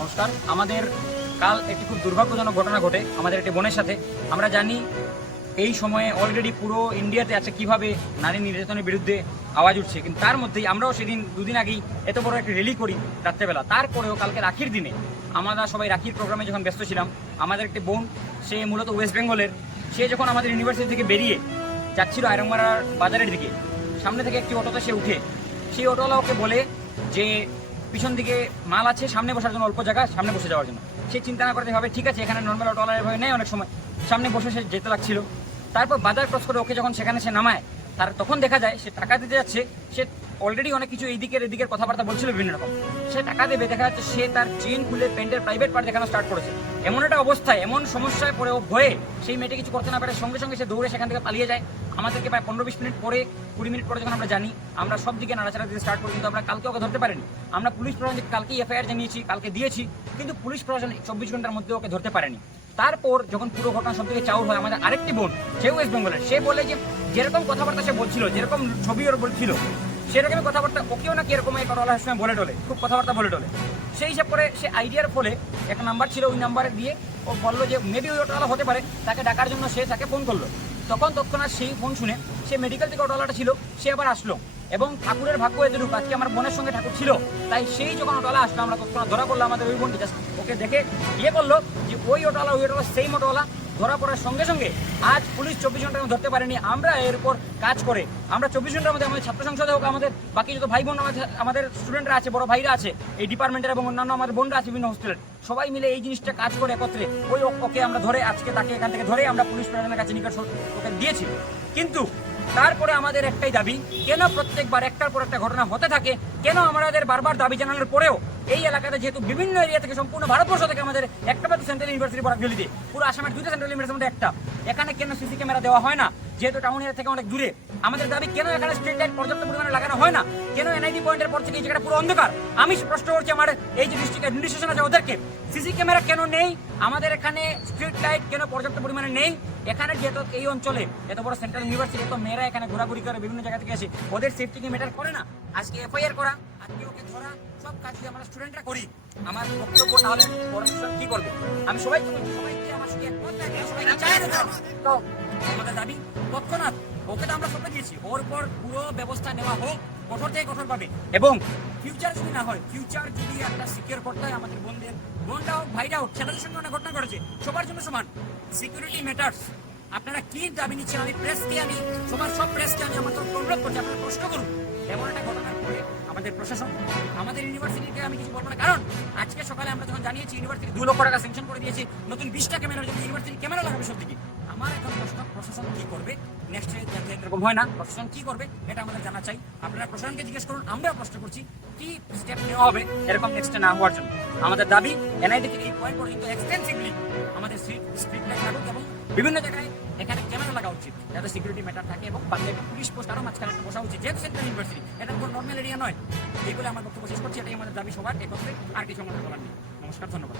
নমস্কার। আমাদের কাল একটি খুব দুর্ভাগ্যজনক ঘটনা ঘটে আমাদের একটি বোনের সাথে। আমরা জানি এই সময়ে অলরেডি পুরো ইন্ডিয়াতে আছে কিভাবে নারী নির্যাতনের বিরুদ্ধে আওয়াজ উঠছে, কিন্তু তার মধ্যেই আমরাও সেদিন দুদিন আগেই এত বড় একটা র্যালি করি রাত্রেবেলা। তারপরেও কালকে রাখির দিনে আমরা সবাই রাখির প্রোগ্রামে যখন ব্যস্ত ছিলাম, আমাদের একটি বোন, সে মূলত ওয়েস্ট বেঙ্গলের, সে যখন আমাদের ইউনিভার্সিটি থেকে বেরিয়ে যাচ্ছিল আয়রংমারার বাজারের দিকে, সামনে থেকে একটি অটোতে সে উঠে, সেই অটোওয়ালা ওকে বলে যে পিছন দিকে মাল আছে, সামনে বসার জন্য অল্প জায়গা, সামনে বসে যাওয়ার জন্য। সে চিন্তা না করতে ভাবে ঠিক আছে, এখানে নর্মাল অটোওয়ালা এভাবে নেয় অনেক সময়, সামনে বসে সে যেতে লাগছিল। তারপর বাজার ক্রস করে ওকে যখন সেখানে সে নামায়, তার তখন দেখা যায় সে টাকা দিতে যাচ্ছে। সে অলরেডি অনেক কিছু এদিকের কথাবার্তা বলছিল বিভিন্ন রকম। সে টাকা দেবে, দেখা যাচ্ছে সে তার চেন খুলে প্যান্টের প্রাইভেট পার্ট দেখানো স্টার্ট করেছে। এমন একটা অবস্থায়, এমন সমস্যায় পড়ে ও ভয়ে সেই মেয়েটি কিছু করতে না পারে, সঙ্গে সঙ্গে সে দৌড়ে সেখান থেকে পালিয়ে যায়। আমাদেরকে প্রায় 15-20 মিনিট পরে, 20 মিনিট পরে যখন আমরা জানি, আমরা সব দিকে নাড়াচাড়া দিতে স্টার্ট করি, কিন্তু আমরা কালকে ওকে ধরতে পারিনি। আমরা পুলিশ প্রশাসন কালকেই এফআইআর জানিয়েছি, কালকে দিয়েছি, কিন্তু পুলিশ প্রশাসন 24 ঘন্টার মধ্যে ওকে ধরতে পারেনি। তারপর যখন পুরো ঘটনা সব থেকে চাউর হয়, আমাদের আরেকটি বোন, সে ওয়েস্ট বেঙ্গলের, সে বলে যে যেরকম কথাবার্তা সে বলছিল, যেরকম ছবি ওর বলছিল, সেরকমই কথাবার্তা ওকেও নাকি এরকম এই করলার সময় বলে টলে, খুব কথাবার্তা বলে টলে। সেই হিসাব করে সে আইডিয়ার ফলে একটা নাম্বার ছিল, ওই নাম্বারে দিয়ে ও বললো যে মেবি ওই অটোওয়ালা হতে পারে, তাকে ডাকার জন্য সে তাকে ফোন করলো। তখন তৎক্ষণাৎ সেই ফোন শুনে সে মেডিকেল থেকে অটোওয়ালাটা ছিল, সে আবার আসলো। এবং ঠাকুরের ভাগ্য এতটুকু, আজকে আমার বোনের সঙ্গে ঠাকুর ছিল, তাই সেই যখন অটোওয়ালা আসলো, আমরা তৎক্ষণাৎ ধরা পড়লো। আমাদের ওই বোনটি জাস্ট ওকে দেখে ইয়ে করলো যে ওই অটোওয়ালা সেই অটোওয়ালা। ধরা পড়ার সঙ্গে সঙ্গে আজ পুলিশ 24 ঘন্টার মধ্যে ধরতে পারেনি। আমরা এর উপর কাজ করে আমরা 24 ঘন্টার মধ্যে আমাদের ছাত্র সংসদে হোক, আমাদের বাকি যত ভাই বোন আমাদের স্টুডেন্টরা আছে, বড় ভাইরা আছে এই ডিপার্টমেন্টের, এবং অন্যান্য আমাদের বোনরা আছে বিভিন্ন হোস্টেলের, সবাই মিলে এই জিনিসটা কাজ করে একত্রে ওকে আমরা ধরে আজকে তাকে এখান থেকে ধরে আমরা পুলিশ প্রশাসনের কাছে নিকট ওকে দিয়েছি। কিন্তু তারপরে আমাদের একটাই দাবি, কেন প্রত্যেকবার একটার পর একটা ঘটনা হতে থাকে, কেন আমাদের বারবার দাবি জানানোর পরেও এই এলাকাতে, যেহেতু বিভিন্ন এরিয়া থেকে সম্পূর্ণ ভারতবর্ষ থেকে আমাদের একটা মাত্র সেন্ট্রাল ইউনিভার্সিটি বরাকভ্যালিতে, পুরো আসামের 2টা সেন্ট্রাল ইউনিভার্সিটির মধ্যে একটা, এখানে কেন সিসি ক্যামেরা দেওয়া হয় না? যেহেতু টাউন এরিয়া থেকে অনেক দূরে, আমাদের দাবি কেন এখানে স্ট্রিট লাইট পর্যাপ্ত পরিমাণে লাগানো হয় না? কেন এনআইডি পয়েন্টের পর থেকে এই জায়গাটা পুরো অন্ধকার? আমি প্রশ্ন করছি আমার এই যে ডিস্ট্রিক্ট অ্যাডমিনিস্ট্রেশন আছে ওদেরকে, সিসি ক্যামেরা কেন নেই? আমাদের এখানে স্ট্রিট লাইট কেন পর্যাপ্ত পরিমাণে নেই? এখানে যেহেতু এই অঞ্চলে এত বড় সেন্ট্রাল ইউনিভার্সিটি, এত মেয়েরা এখানে ঘোরাঘুরি করে বিভিন্ন জায়গা থেকে এসে, ওদের সেফটি কি ম্যাটার করে না? আজকে এফআইআর করা, আজকে ওকে ধরা, সব কাজ যদি আমরা স্টুডেন্টরা করি, আমার বক্তব্য তাহলে প্রশাসন কি করবে? আমি সবাইকে বলছি, সবাইকে আমার সঙ্গে একমত, সবাইকে চাই তো আমাদের দাবি তৎক্ষণাৎ ওকে তো আমরা সঁপে দিয়েছি, ওর উপর পুরো ব্যবস্থা নেওয়া হোক কঠোর থেকে কঠোর পাবে। এবং ফিউচার যদি না হয়, ফিউচার যদি একটা সিকিউর করতে হয় আমাদের বোনরা হোক, ভাইরা হোক, ছেলেদের সঙ্গে অনেক ঘটনা ঘটেছে, সবার জন্য সমান সিকিউরিটি ম্যাটার্স। আপনারা কি দাবি নিচ্ছেন? আমি সব প্রেসকে আমি আমার অনুরোধ করছি, আপনারা প্রশ্ন করুন। এমন একটা ঘটনার পরে আমাদের প্রশাসন, আমাদের ইউনিভার্সিটিকে আমি কিছু বলবো না, কারণ আজকে সকালে আমরা যখন জানিয়েছি ইউনিভার্সিটি 2 লক্ষ টাকা স্যাংশন করে দিয়েছি, নতুন 20টা ক্যামেরার জন্য ইউনিভার্সিটি ক্যামেরা লাগাবে সব দিকে। আমার এখন প্রশ্ন, প্রশাসন কি করবে নেক্সট যাতে এরকম হয় না? প্রশাসন কি করবে এটা আমাদের জানা চাই। আপনারা প্রশাসনকে জিজ্ঞেস করুন, আমরাও প্রশ্ন করছি কি স্টেপ নেওয়া হবে এরকম নেক্সটে না হওয়ার জন্য। আমাদের দাবি এনআইডি থেকে এই পয়েন্ট পর্যন্ত এক্সটেন্সিভলি আমাদের স্ট্রিট লাইট লাগুক এবং বিভিন্ন জায়গায় এখানে ক্যামেরা লাগা উচিত, যাতে সিকিউরিটি ম্যাটার থাকে, এবং বাকি একটা পুলিশ পোস্ট আরও মাঝখানে বসা উচিত, যেহেতু সেন্ট্রাল ইউনিভার্সিটি, এটা কোনো নর্মাল এরিয়া নয়। এইগুলো আমার বক্তব্য শেষ করছি। এটাই আমাদের দাবি সবার একত্রে, আর কিছু আমাদের বলার নেই। নমস্কার, ধন্যবাদ।